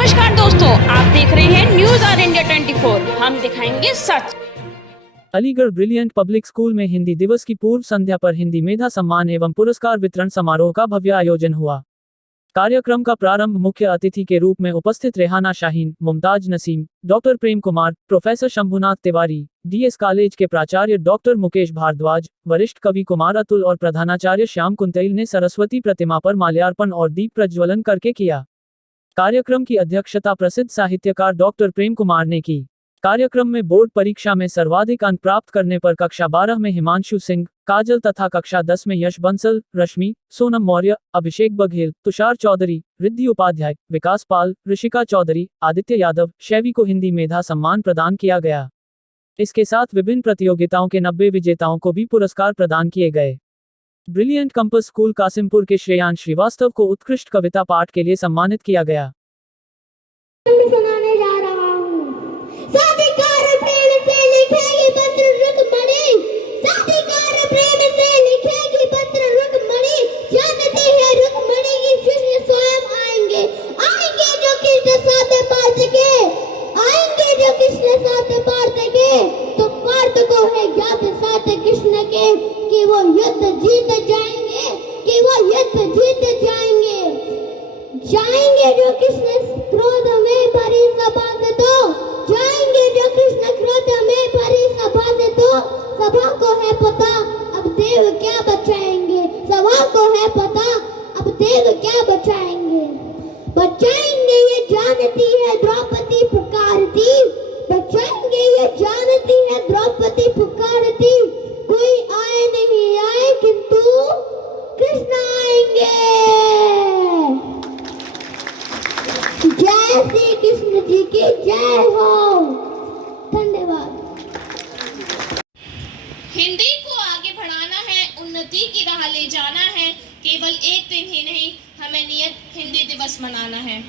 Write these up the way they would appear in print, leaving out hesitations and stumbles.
नमस्कार दोस्तों, आप देख रहे हैं न्यूज आर इंडिया 24। हम दिखाएंगे सच। अलीगढ़ ब्रिलियंट पब्लिक स्कूल में हिंदी दिवस की पूर्व संध्या पर हिंदी मेधा सम्मान एवं पुरस्कार वितरण समारोह का भव्य आयोजन हुआ। कार्यक्रम का प्रारंभ मुख्य अतिथि के रूप में उपस्थित Rehana Shaheen, Mumtaz Naseem, doctor Prem Kumar, professor Shambhunath Tiwari, DS college के प्राचार्य डॉक्टर मुकेश भारद्वाज, वरिष्ठ कवि कुमार अतुल और प्रधानाचार्य श्याम कुंतैल ने सरस्वती प्रतिमा पर माल्यार्पण और दीप प्रज्वलन करके किया। कार्यक्रम की अध्यक्षता प्रसिद्ध साहित्यकार डॉक्टर प्रेम कुमार ने की। कार्यक्रम में बोर्ड परीक्षा में सर्वाधिक अंक प्राप्त करने पर कक्षा 12 में हिमांशु सिंह, काजल तथा कक्षा 10 में यश बंसल, रश्मि, सोनम मौर्य, अभिषेक बघेल, तुषार चौधरी, रिद्धि उपाध्याय, विकास पाल, ऋषिका चौधरी, आदित्य यादव, शैवी को हिंदी मेधा सम्मान प्रदान किया गया। इसके साथ विभिन्न प्रतियोगिताओं के 90 विजेताओं को भी पुरस्कार प्रदान किए गए। ब्रिलियंट कैंपस स्कूल कासिमपुर के श्रेयांश श्रीवास्तव को उत्कृष्ट कविता पाठ के लिए सम्मानित किया गया। सुनाने जा रहा हूँ। साधिकार प्रेम से लिखेगी पत्र रुक्मणी, साधिकार प्रेम से लिखेगी पत्र रुक्मणी, जानती है रुक्मणी की कृष्ण स्वयं आएंगे, आएंगे जो कृष्ण साथ पार सके, आएंगे जो कृष्ण साथ पार सके। तो पार्थ को है ज्ञात साथ कृष्ण के कि वो युद्ध जीत जाएंगे, कि वो युद्ध जीत जाएंगे। जाएंगे जो कृष्ण क्रोध में भरी सभा से, तो जाएंगे जो कृष्ण क्रोध में भरी सभा से, तो सभा को है पता अब देव क्या बचाएंगे, सभा को है पता अब देव क्या बचाएंगे। बचाएंगे ये जानती है द्रौपदी पुकारती, बचाएंगे ये जानती है द्रौपदी पुकारती। कोई आए नहीं आए किंतु कृष्ण आएंगे। जय श्री कृष्ण जी की जय हो। धन्यवाद। हिंदी को आगे बढ़ाना है, उन्नति की राह ले जाना है, केवल एक दिन ही नहीं हमें नियत हिंदी दिवस मनाना है।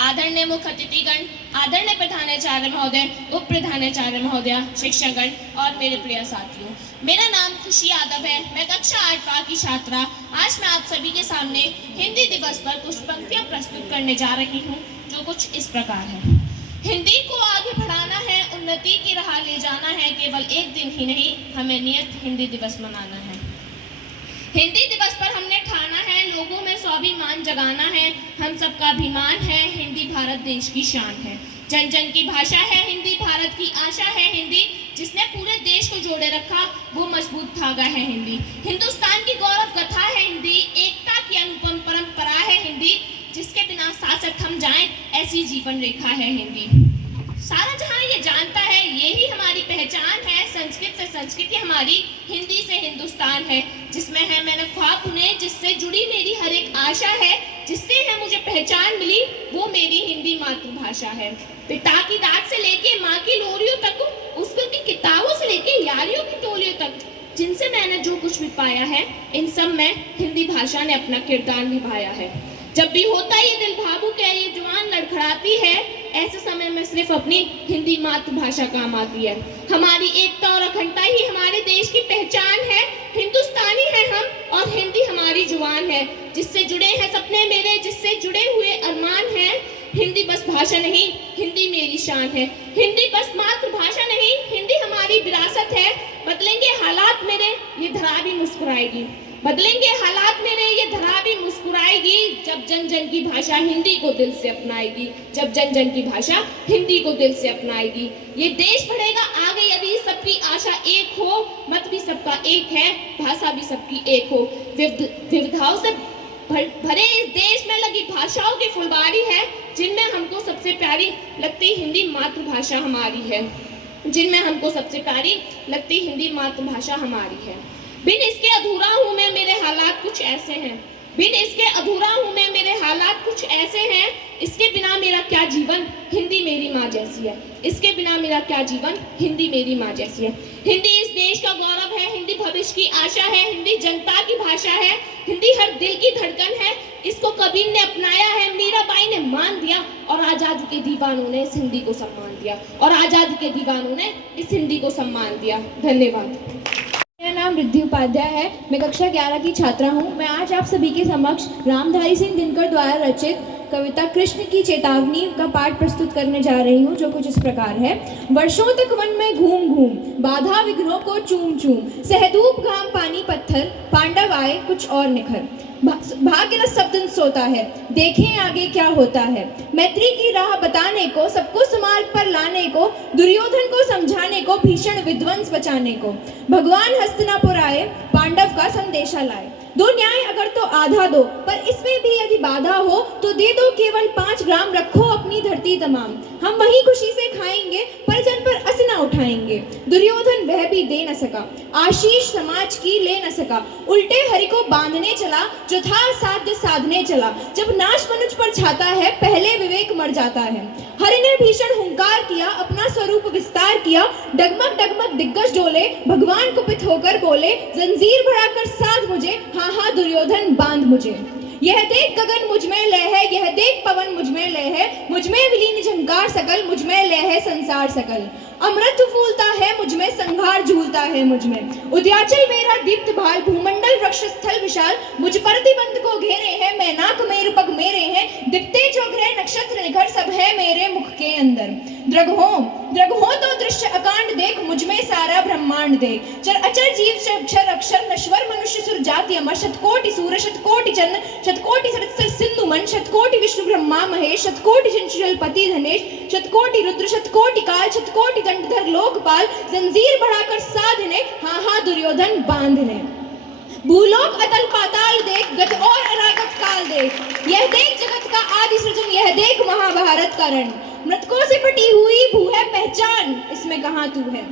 आदरणीय मुख्य अतिथिगण, आदरणीय प्रधानाचार्य महोदय, उप प्रधानाचार्य महोदय, शिक्षकगण और मेरे प्रिय साथियों, मेरा नाम खुशी यादव है। मैं कक्षा 8 की छात्रा। आज मैं आप सभी के सामने हिंदी दिवस पर कुछ पंक्तियां प्रस्तुत करने जा रही हूं, जो कुछ इस प्रकार है। हिंदी को आगे बढ़ाना है, उन्नति की राह ले जाना है, केवल एक दिन ही नहीं हमें नियत हिंदी दिवस मनाना है। हिंदी दिवस पर हमने ठाना है लोगों में स्वाभिमान जगाना है, हम सबका अभिमान है, हिंदी भारत देश की शान है। जन जन की भाषा है हिंदी, भारत की आशा है हिंदी, जिसने पूरे देश को जोड़े रखा वो मजबूत धागा है हिंदी। हिंदुस्तान की गौरव कथा है हिंदी, एकता की अनुपम परंपरा है हिंदी, जिसके बिना सांसें थम जाएं ऐसी जीवन रेखा है हिंदी। सारा जहां ये जानता है यही हमारी पहचान है, संस्कृत से संस्कृति हमारी, हिंदी से हिंदुस्तान है, जिसमें है मैंने ख्वाब बुने, जिससे जुड़ी मेरी हर एक आशा है, जिससे है मुझे पहचान मिली वो मेरी हिंदी मातृभाषा है। पिता की डांट से लेके माँ की लोरियों तक, स्कूल की किताबों से लेके यारियों की टोलियों तक, जिनसे मैंने जो कुछ भी पाया है, इन सब में हिंदी भाषा ने अपना किरदार निभाया है। जब भी होता ये दिल भावुक है, ये जुबान लड़खड़ाती है, ऐसे समय में सिर्फ अपनी हिंदी मातृभाषा काम आती है। हमारी एकता और अखंडता ही हमारे देश की पहचान है, हिंदुस्तानी है हम और हिंदी हमारी जुबान है, जिससे जुड़े हैं सपने मेरे, जिससे जुड़े हुए अरमान हैं। हिंदी बस भाषा नहीं, हिंदी मेरी शान है। हिंदी बस मातृभाषा नहीं, हिंदी हमारी विरासत है। बदलेंगे हालात मेरे, ये धरा भी मुस्कुराएगी, बदलेंगे हालात मेरे, ये धरा भी मुस्कुराएगी, जब जन जन की भाषा हिंदी को दिल से अपनाएगी, जब जन जन की भाषा हिंदी को दिल से अपनाएगी। ये देश बढ़ेगा आगे यदि सबकी आशा एक हो, मत भी सबका एक है, भाषा भी सबकी एक हो। विविधताओं से भरे इस देश में लगी भाषाओं की फुलवारी है, जिनमें हमको सबसे प्यारी लगती हिंदी मातृभाषा हमारी है, जिनमें हमको सबसे प्यारी लगती हिंदी मातृभाषा हमारी है। बिन इसके अधूरा हूँ मैं, मेरे हालात कुछ ऐसे हैं, बिन इसके अधूरा हूँ मैं, मेरे हालात कुछ ऐसे हैं, इसके बिना मेरा क्या जीवन, हिंदी मेरी माँ जैसी है, इसके बिना मेरा क्या जीवन, हिंदी मेरी माँ जैसी है। हिंदी इस देश का गौरव है, हिंदी भविष्य की आशा है, हिंदी जनता की भाषा है, हिंदी हर दिल की धड़कन है, इसको कबीर ने अपनाया है, मीराबाई ने मान दिया और आजादी के दीवानों ने इस हिंदी को सम्मान दिया, और आजादी के दीवानों ने इस हिंदी को सम्मान दिया। धन्यवाद। मेरा नाम रिद्धि उपाध्याय है। मैं कक्षा 11 की छात्रा हूँ। मैं आज आप सभी के समक्ष रामधारी सिंह दिनकर द्वारा रचित कविता कृष्ण की चेतावनी का पाठ प्रस्तुत करने जा रही हूँ, जो कुछ इस प्रकार है। वर्षों तक वन में घूम घूम, बाधा विघ्नों को चूम चूम, सहधूप घाम पानी पत्थर, पांडव आए कुछ और निखर। भाग्य न सब दिन सोता है, देखें आगे क्या होता है। मैत्री की राह बताने को, सबको सुमार्ग पर लाने को, दुर्योधन को समझाने को, भीषण विध्वंस बचाने को, भगवान हस्तिनापुर आए, पांडव का संदेशा लाए। दो न्याय अगर तो आधा दो, पर इसमें भी यदि बाधा हो तो दे दो केवल 5 ग्राम, रखो अपनी धरती तमाम। हम वही खुशी से खाएंगे, परिजन पर असिना उठाएंगे। दुर्योधन वह भी दे न सका, आशीष समाज की ले न सका। उल्टे हरि को बांधने चला, जो था साध्य साधने चला। जब नाश मनुष्य पर छाता है, पहले विवेक मर जाता है। हरि ने भीषण हुंकार किया, अपना स्वरूप विस्तार किया। डगमग डगमग दिग्गज डोले, भगवान कुपित होकर बोले, जंजीर बढ़ाकर साध मुझे, हाँ हाँ दुर्योधन बांध मुझे। यह देख गगन मुझ में लय है, यह देख पवन मुझ में लय है। मुझ में विलीन झंकार सकल, मुझ में लय है संसार सकल। अमृत फूलता है मुझ में, संघार झूलता है मुझ में। उद्याचल मेरा दीप्त भाल, भूमंडल वृक्ष स्थल विशाल। मुझ प्रतिबंध को घेरे हैं, मैनाक मेरु पग मेरे हैं। दिप्ते चौघरे नक्षत्र निखर, सब है मेरे मुख के अंदर। द्रगहो तो दृश्य अकांड देख, मुझ में सारा ब्रह्मांड देख। चर अचर जीव अक्षर अक्षर, नश्वर मनुष्य सुर जाति अमर। शतकोटि सूर्य शतकोटि चंद्र, शतकोटि सरस्वती सिंधु मन। शतकोटि विष्णु ब्रह्मा महेश, शतकोटि चंचलपति धनेश। शतकोटि रुद्र शतकोटि काल, शतकोटि दंडधर लोकपाल। जंजीर बढ़ाकर साधने, हाँ हाँ दुर्योधन बांधने। भूलोक अतल पाताल देख, गत और अनागत काल देख। यह देख जगत का आदि सृजन, यह देख महाभारत का रण। मृतकों से फटी हुई भू है पहचान, इसमें कहाँ तू है।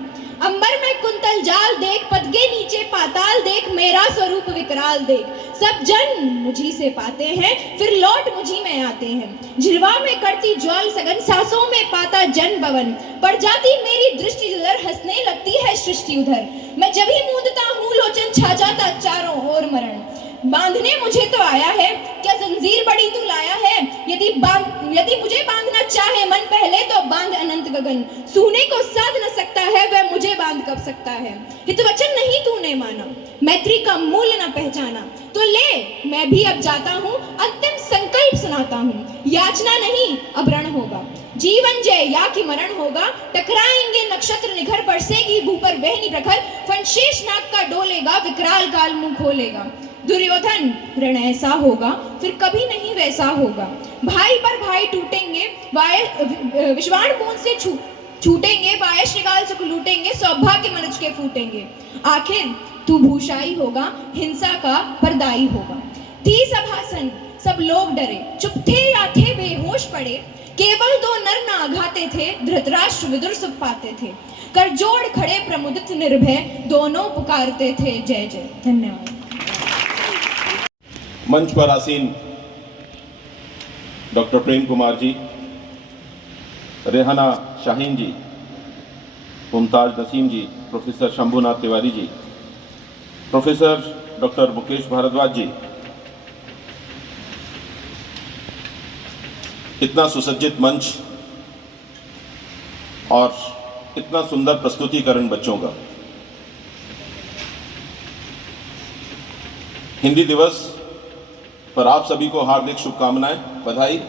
अंबर में कुंतल जाल देख, पद के नीचे पाताल देख। मेरा स्वरूप विकराल देख, सब जन मुझी से पाते हैं, फिर लौट मुझी में आते हैं। झिलवा में करती ज्वाल सगन, सांसों में पाता जन बवन। पड़ जाती मेरी दृष्टि जिधर, हंसने लगती है सृष्टि उधर। मैं जब ही मूंदता हूँ लोचन, छा जाता चारों ओर मरण। बांधने मुझे तो आया है, क्या जंजीर बड़ी तू लाया है। यदि मुझे बांधना चाहे मन, पहले तो बांध अनंत गगन। सूने को साध न सकता है, वह मुझे बांध कब सकता है। हितवचन नहीं तूने माना, मैत्री का मूल्य न पहचाना। तो ले मैं भी अब जाता हूँ, अंतिम संकल्प सुनाता हूँ। याचना नहीं अब रण होगा, जीवन जय या कि मरण होगा। टकराएंगे नक्षत्र निखर, बरसेगी भू पर वहनी प्रखर। फणशेष नाग का डोलेगा, विकराल काल मुंह खोलेगा। दुर्योधन रण ऐसा होगा, फिर कभी नहीं वैसा होगा। भाई पर भाई टूटेंगे, विश्वाण बूंद से छूटेंगे। वाय श्रृगाल सुख लूटेंगे, सौभाग्य मनुज के फूटेंगे। आखिर तू भूषाई होगा, हिंसा का परदाई होगा। थी सभासन सब लोग डरे, चुप थे या थे बेहोश पड़े। केवल 2 नर न आघाते थे, धृतराष्ट्र विदुर सुख पाते थे। कर जोड़ खड़े प्रमुदित निर्भय, दोनों पुकारते थे जय जय। धन्यवाद। मंच पर आसीन डॉक्टर प्रेम कुमार जी, रेहाना शाहीन जी, मुमताज नसीम जी, professor Shambhunath Tiwari ji, professor doctor Mukesh Bhardwaj जी, इतना सुसज्जित मंच और इतना सुंदर प्रस्तुतिकरण बच्चों का। हिंदी दिवस पर आप सभी को हार्दिक शुभकामनाएं, बधाई।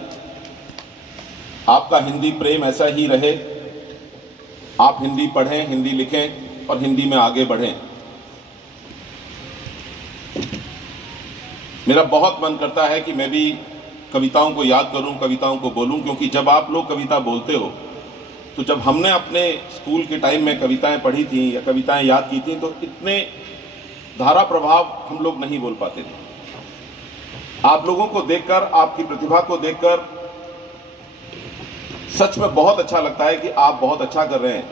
आपका हिंदी प्रेम ऐसा ही रहे, आप हिंदी पढ़ें, हिंदी लिखें और हिंदी में आगे बढ़ें। मेरा बहुत मन करता है कि मैं भी कविताओं को याद करूं, कविताओं को बोलूं, क्योंकि जब आप लोग कविता बोलते हो तो जब हमने अपने स्कूल के टाइम में कविताएं पढ़ी थी या कविताएं याद की थी, तो इतने धारा प्रभाव हम लोग नहीं बोल पाते थे। आप लोगों को देखकर, आपकी प्रतिभा को देखकर सच में बहुत अच्छा लगता है कि आप बहुत अच्छा कर रहे हैं।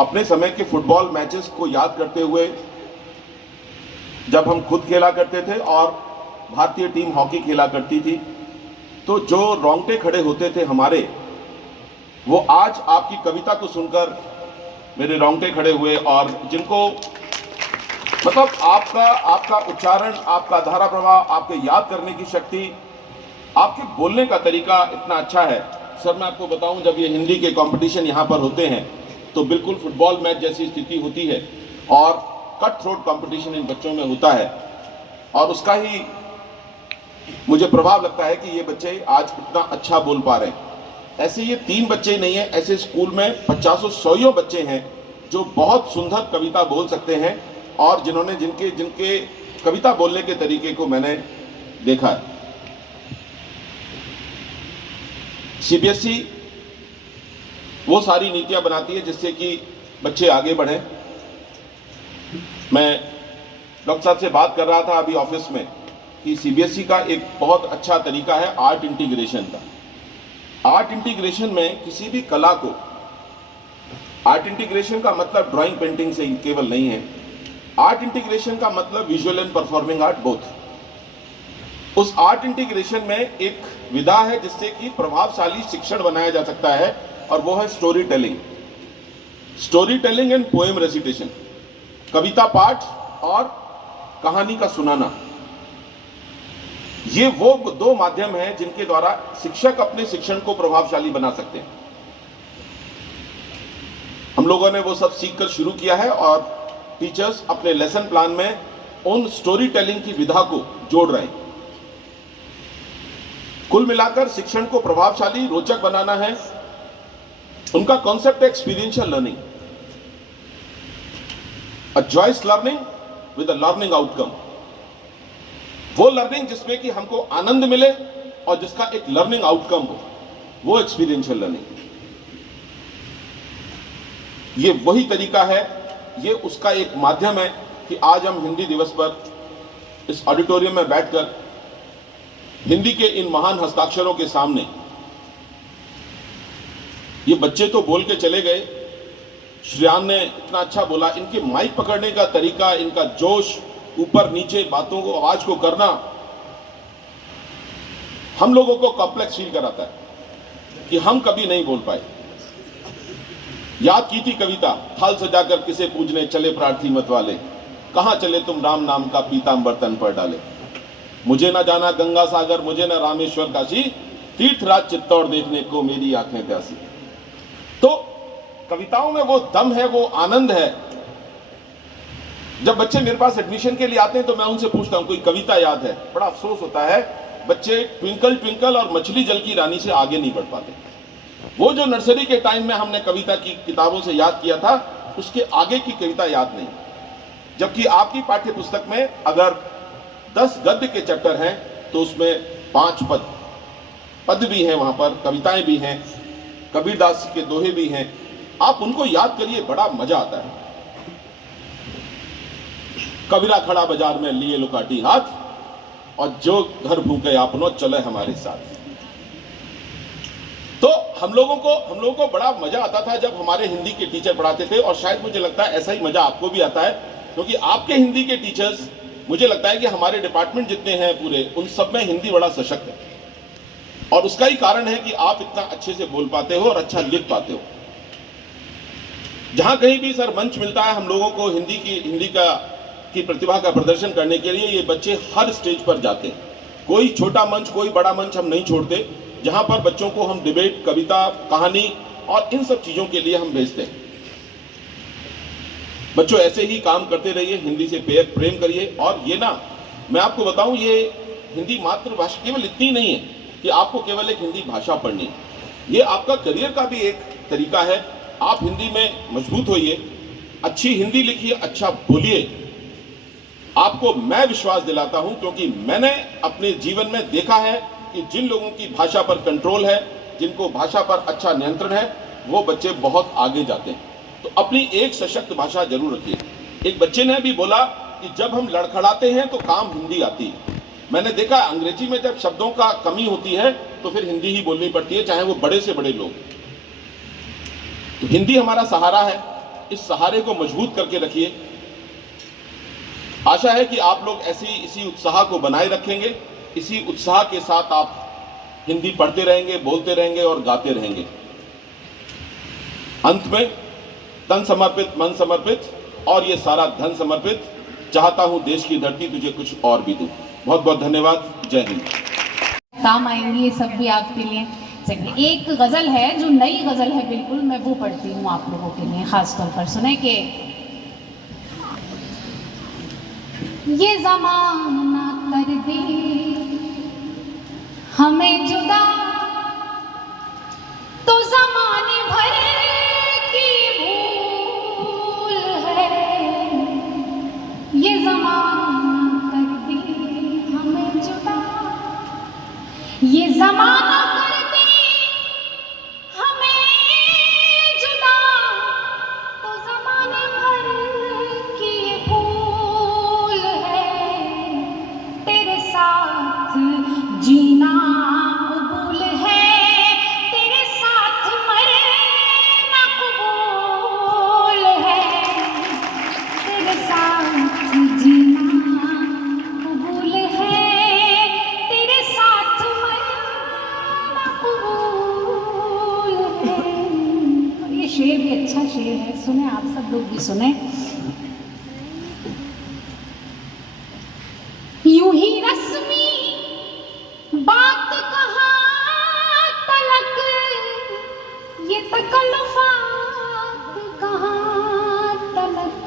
अपने समय के फुटबॉल मैचेस को याद करते हुए, जब हम खुद खेला करते थे और भारतीय टीम हॉकी खेला करती थी, तो जो रोंगटे खड़े होते थे हमारे, वो आज आपकी कविता को सुनकर मेरे रोंगटे खड़े हुए। और जिनको मतलब आपका उच्चारण, आपका धारा प्रवाह, आपके याद करने की शक्ति, आपके बोलने का तरीका इतना अच्छा है। सर मैं आपको बताऊं, जब ये हिंदी के कंपटीशन यहाँ पर होते हैं तो बिल्कुल फुटबॉल मैच जैसी स्थिति होती है और कट थ्रोट कंपटीशन इन बच्चों में होता है। और उसका ही मुझे प्रभाव लगता है कि ये बच्चे आज इतना अच्छा बोल पा रहे हैं। ऐसे ये 3 बच्चे ही नहीं है, ऐसे स्कूल में 50-100 बच्चे हैं जो बहुत सुंदर कविता बोल सकते हैं और जिनके कविता बोलने के तरीके को मैंने देखा है। सीबीएसई वो सारी नीतियां बनाती है जिससे कि बच्चे आगे बढ़ें। मैं डॉक्टर साहब से बात कर रहा था अभी ऑफिस में कि सीबीएसई का एक बहुत अच्छा तरीका है आर्ट इंटीग्रेशन का। आर्ट इंटीग्रेशन में किसी भी कला को, आर्ट इंटीग्रेशन का मतलब ड्राइंग पेंटिंग से केवल नहीं है, आर्ट इंटीग्रेशन का मतलब visual and performing art both. उस आर्ट इंटीग्रेशन में एक विधा है जिससे कि प्रभावशाली शिक्षण बनाया जा सकता है और वो है story telling and poem recitation, कविता पाठ और कहानी का सुनाना। ये वो 2 माध्यम हैं जिनके द्वारा शिक्षक अपने शिक्षण को प्रभावशाली बना सकते हैं। हम लोगों ने वो सब सीखकर शुरू किया है और टीचर्स अपने लेसन प्लान में उन स्टोरी टेलिंग की विधा को जोड़ रहे हैं। कुल मिलाकर शिक्षण को प्रभावशाली, रोचक बनाना है। उनका कॉन्सेप्ट है experiential learning, a joyous learning with a learning outcome. वो लर्निंग जिसमें कि हमको आनंद मिले और जिसका एक लर्निंग आउटकम हो, वो एक्सपीरियंशियल लर्निंग। ये वही तरीका है, ये उसका एक माध्यम है कि आज हम हिंदी दिवस पर इस ऑडिटोरियम में बैठकर हिंदी के इन महान हस्ताक्षरों के सामने, ये बच्चे तो बोल के चले गए, श्रेयान ने इतना अच्छा बोला, इनके माइक पकड़ने का तरीका, इनका जोश, ऊपर नीचे बातों को, आवाज को करना, हम लोगों को कॉम्प्लेक्स फील कराता है कि हम कभी नहीं बोल पाए। याद की थी कविता, थाल सजाकर किसे पूजने चले प्रार्थी मत वाले, कहां चले तुम राम नाम का पीतांबर तन पर डाले। मुझे ना जाना गंगा सागर, मुझे ना रामेश्वर काशी, तीर्थराज चित्तौड़ देखने को मेरी आंखें प्यासी। तो कविताओं में वो दम है, वो आनंद है। जब बच्चे मेरे पास एडमिशन के लिए आते हैं तो मैं उनसे पूछता हूं कोई कविता याद है। बड़ा अफसोस होता है, बच्चे ट्विंकल ट्विंकल और मछली जल की रानी से आगे नहीं बढ़ पाते। वो जो नर्सरी के टाइम में हमने कविता की किताबों से याद किया था, उसके आगे की कविता याद नहीं। जबकि आपकी पाठ्य पुस्तक में अगर 10 गद्य के चैप्टर हैं तो उसमें 5 पद भी हैं, वहां पर कविताएं भी हैं, कबीरदास के दोहे भी हैं। आप उनको याद करिए, बड़ा मजा आता है। कबीरा खड़ा बाजार में लिए लुकाटी हाथ, और जो घर भूखे आपनो चले हमारे साथ। तो हम लोगों को बड़ा मजा आता था जब हमारे हिंदी के टीचर पढ़ाते थे, और शायद मुझे लगता है ऐसा ही मजा आपको भी आता है, क्योंकि आपके हिंदी के टीचर्स, मुझे लगता है कि हमारे डिपार्टमेंट जितने हैं पूरे, उन सब में हिंदी बड़ा सशक्त है। और उसका ही कारण है कि आप इतना अच्छे से बोल पाते हो और अच्छा लिख पाते हो। जहां कहीं भी सर मंच मिलता है हम लोगों को हिंदी की प्रतिभा का प्रदर्शन करने के लिए, ये बच्चे हर स्टेज पर जाते हैं। कोई छोटा मंच, कोई बड़ा मंच हम नहीं छोड़ते, जहां पर बच्चों को हम डिबेट, कविता, कहानी और इन सब चीजों के लिए हम भेजते हैं। बच्चों ऐसे ही काम करते रहिए, हिंदी से प्रेम करिए। और ये ना, मैं आपको बताऊं, ये हिंदी मातृभाषा केवल इतनी नहीं है कि आपको केवल एक हिंदी भाषा पढ़नी है, ये आपका करियर का भी एक तरीका है। आप हिंदी में मजबूत होइए, अच्छी हिंदी लिखिए, अच्छा बोलिए। आपको मैं विश्वास दिलाता हूं, क्योंकि मैंने अपने जीवन में देखा है कि जिन लोगों की भाषा पर कंट्रोल है, जिनको भाषा पर अच्छा नियंत्रण है, वो बच्चे बहुत आगे जाते हैं। तो अपनी एक सशक्त भाषा जरूर रखिए। एक बच्चे ने भी बोला कि जब हम लड़खड़ाते हैं तो काम हिंदी आती है। मैंने देखा अंग्रेजी में जब शब्दों का कमी होती है तो फिर हिंदी ही बोलनी पड़ती है, चाहे वो बड़े से बड़े लोग। तो हिंदी हमारा सहारा है, इस सहारे को मजबूत करके रखिए। आशा है कि आप लोग इसी उत्साह को बनाए रखेंगे, इसी उत्साह के साथ आप हिंदी पढ़ते रहेंगे, बोलते रहेंगे और गाते रहेंगे। अंत में तन समर्पित, मन समर्पित और ये सारा धन समर्पित, चाहता हूं देश की धरती तुझे कुछ और भी दूं। बहुत बहुत धन्यवाद। जय हिंद। काम आएंगी ये सब भी आपके लिए। चलिए, एक गज़ल है जो नई गज़ल है बिल्कुल, मैं वो पढ़ती हूँ आप लोगों के लिए ख़ास तौर पर। सुने कि ये ज़माना कर दे हमें जुदा तो ज़माने भर की भूल है, ये ज़माना कर दे हमें जुदा, ये ज़माना कर दे हमें जुदा, तो ज़माने भर की ये भूल है, तेरे साथ जीना कबूल है, तेरे साथ मरना कबूल है, तेरे साथ जीना कबूल है, तेरे साथ मरना कबूल है। और ये शेर भी अच्छा शेर है, सुने आप सब लोग भी सुने। यूं ही रस्मी बात कहाँ तलक, ये तकल्लुफ़ात कहाँ तलक,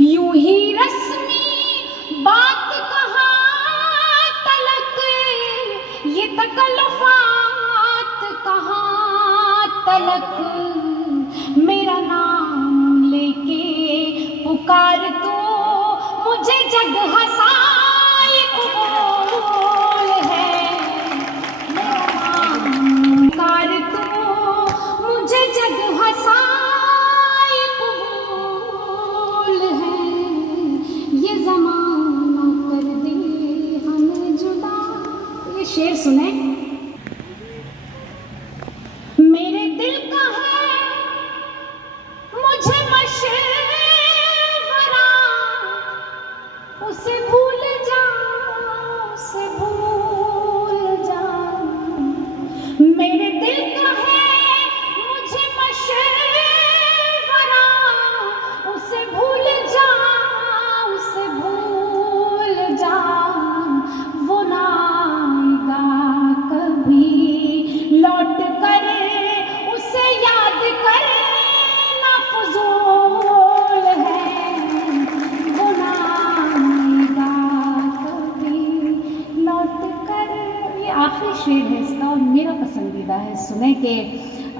यूं ही रस्मी बात कहाँ तलक, ये तकल्लुफ़ात कहाँ तलक, मेरा नाम लेके पुकार तू मुझे जग हंसाए कबूल है, मेरा नाम पुकार तू मुझे जग हंसाए कबूल है, ये ज़माना कर दे हमें जुदा। ये शेर सुने। मेरे दिल का है मुझे मशवरा, उसे भूल जा, उसे भूल जा, मेरे दिल का है मुझे मशवरा, उसे भूल जा, उसे भूल जा, वो ना आएगा कभी लौट कर, उसे याद कर ना फजूल है, वो ना आएगा कभी लौट कर। ये आखिरी शेर है इसका और मेरा पसंदीदा है, सुने के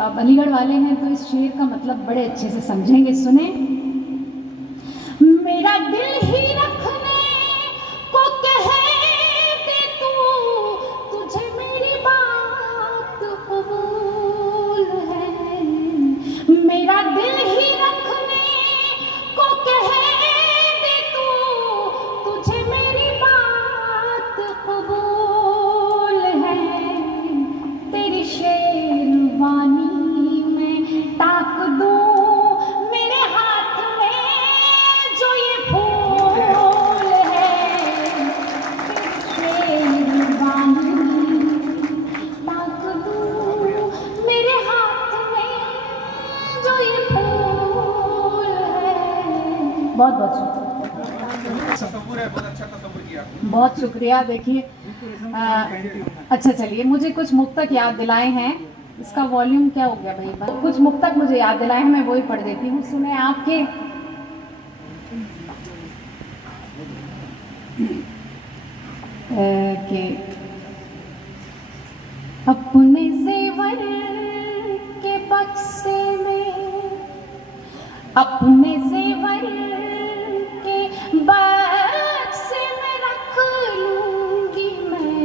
अब अलीगढ़ वाले हैं तो इस शेर का मतलब बड़े अच्छे से समझेंगे। सुने। मेरा दिल ही रखने को कह दे तू, तुझे मेरी बात कबूल है, मेरा दिल ही रखने को कह दे तू, तुझे मेरी बात कबूल है, तेरी शेरवानी में ताक दूं मेरे हाथ में जो ये फूल है, तेरी शेरवानी ताक दूं मेरे हाथ में जो ये फूल है। बहुत बहुत शुक्रिया। बहुत शुक्रिया। देखिए अच्छा चलिए, मुझे कुछ मुक्तक याद दिलाए हैं, इसका वॉल्यूम क्या हो गया भाई, कुछ मुक्तक मुझे याद दिलाए हैं, मैं वही पढ़ देती हूँ, सुने आपके। के अपने जेवर के बक्से में, अपने जेवर के बक्से में रख लूंगी मैं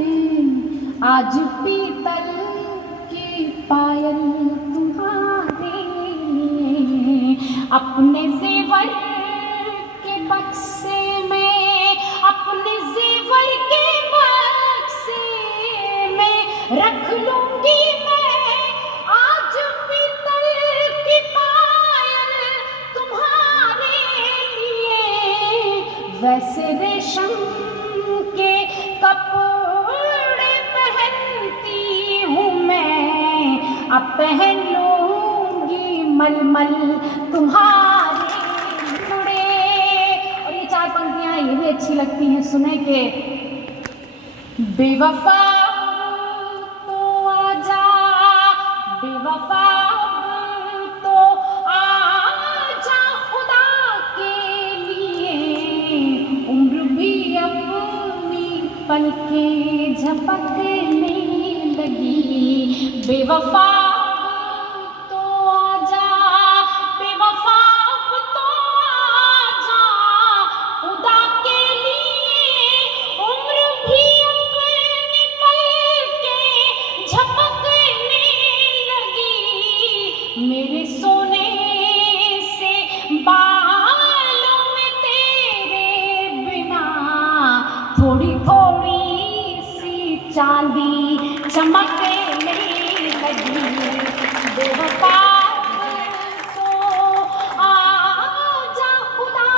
आज पीतल की पायल तुम्हारे लिए, अपने जेवर के बक्से में, अपने जेवर के बक्से में रख लूंगी मैं आज पीतल की पायल तुम्हारे लिए, वैसे रेशम के कपड़े पहनती हूँ मैं, अब पहन लूंगी मलमल तुम्हारे जुड़े। और ये चार पंक्तियाँ ये भी अच्छी लगती हैं, सुने के। बेवफा तो आजा, बेवफा तो आजा खुदा के लिए, उम्र भी अपनी पलके झपक बेवफा तो आजा, बेवफा तो आजा, खुदा के लिए उम्र भी अपने पल के झपकने लगी। मेरे सोने से बालों में तेरे बिना थोड़ी थोड़ी सी चांदी चमकने लगी। बेवफा तो आजा, खुदा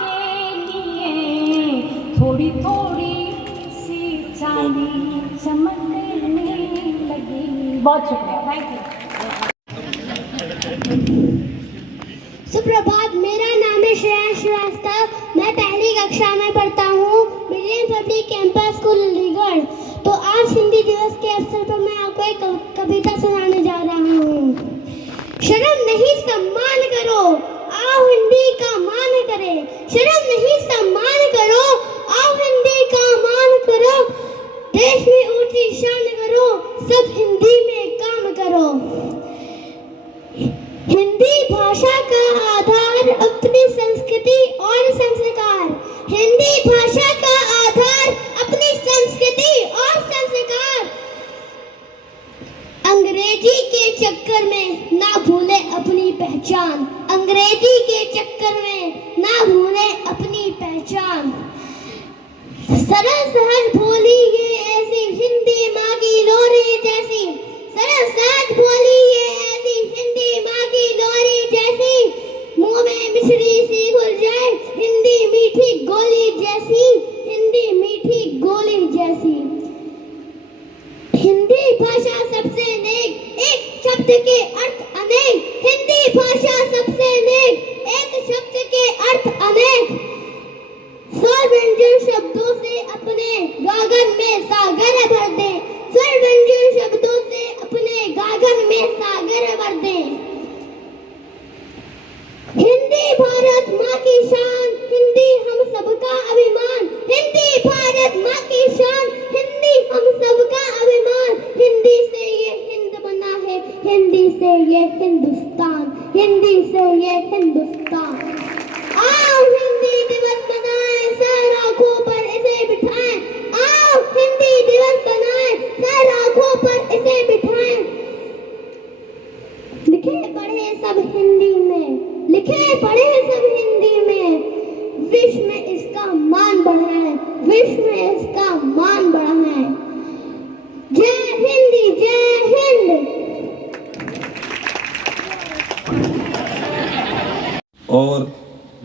के लिए थोड़ी थोड़ी सी चांदी चमकने लगी। बहुत शुक्रिया, थैंक यू। सुप्रभात, मेरा नाम है श्रेया श्रीवास्तव। मैं पहली कक्षा में पढ़ता हूँ, brilliant public campus school Aligarh. तो आज हिंदी दिवस के अवसर पर मैं आपको एक कविता सुनाने जा रहा हूँ। शर्म नहीं सम्मान करो, आओ हिंदी का मान करे। शर्म नहीं सम्मान करो, आओ हिंदी का मान करो। देश में ऊंची शान करो, सब हिंदी में काम करो। हिंदी भाषा का आधार अपनी संस्कृति और संस्कार। हिंदी भाषा का आधार अपनी संस्कृति और संस्कार। अंग्रेजी के चक्कर में ना भूले अपनी पहचान। अंग्रेजी के चक्कर में ना भूले अपनी पहचान। सरल सहज बोली ये ऐसी, हिंदी माँ की लोरी जैसी। सरल सहज बोली ये ऐसी, हिंदी माँ की लोरी जैसी। मुंह में मिश्री सी घुल जाए, हिंदी मीठी गोली जैसी। हिंदी मीठी गोली जैसी। हिंदी भाषा सबसे नेक, एक शब्द के अर्थ अनेक। हिंदी भाषा सबसे नेक, एक शब्द के अर्थ अनेक। स्वर व्यंजन शब्दों से अपने गागन में सागर भर दे। स्वर व्यंजन शब्दों से अपने गागन में सागर भर दे। हिंदी भारत माँ की शान, हिंदी हम सबका अभिमान। हिंदी भारत माँ की शान, हिंदी हम सबका अभिमान। हिंदी से ये हिंद बना है, हिंदी से ये हिंदुस्तान। हिंदी से ये हिंदुस्तान। आओ हिंदी दिवस मनाएं, सर आंखों पर इसे बिठाएं। आओ हिंदी दिवस मनाएं, सर आंखों पर इसे बिठाएं। लिखे पढ़े सब हिंदी में, लिखे पढ़े सब हिंदी में। विश्व में इसका मान बढ़ाएं, विश्व में इसका मान बढ़ाएं। जय हिंदी, जय हिंद। और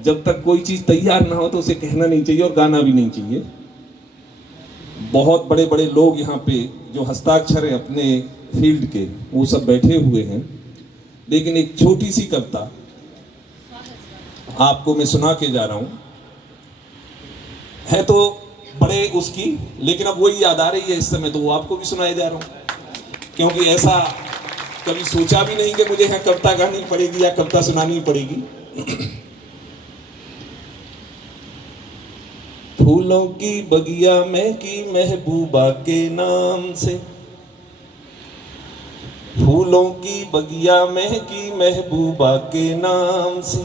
जब तक कोई चीज तैयार ना हो तो उसे कहना नहीं चाहिए और गाना भी नहीं चाहिए। बहुत बड़े बड़े लोग यहाँ पे जो हस्ताक्षर हैं अपने फील्ड के, वो सब बैठे हुए हैं। लेकिन एक छोटी सी कविता आपको मैं सुना के जा रहा हूं। है तो बड़े उसकी, लेकिन अब वही याद आ रही है इस समय, तो वो आपको भी सुनाए जा रहा हूं। क्योंकि ऐसा कभी सोचा भी नहीं कि मुझे यहाँ कविता गानी पड़ेगी या कविता सुनानी पड़ेगी। फूलों की बगिया में की महबूबा के नाम से। फूलों की बगिया में की महबूबा के नाम से।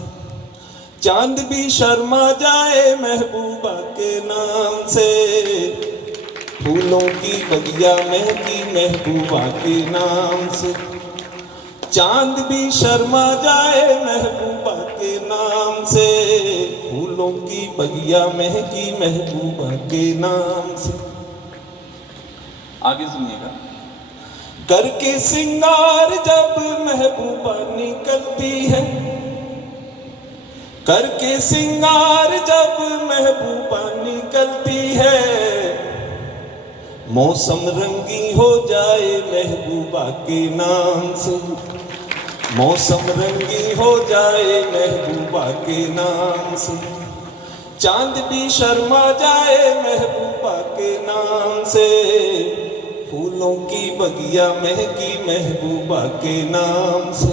चांद भी शर्मा जाए महबूबा के नाम से। फूलों की बगिया में की महबूबा के नाम से। चांद भी शर्मा जाए महबूबा के नाम से। फूलों की बगिया में की महबूबा के नाम से। आगे सुनिएगा। करके सिंगार जब महबूबा निकलती है। करके सिंगार जब महबूबा निकलती है। मौसम रंगी हो जाए महबूबा के नाम से। मौसम रंगी हो जाए महबूबा के नाम से। चांद भी शर्मा जाए महबूबा के नाम से। फूलों की बगिया महकी महबूबा के नाम से।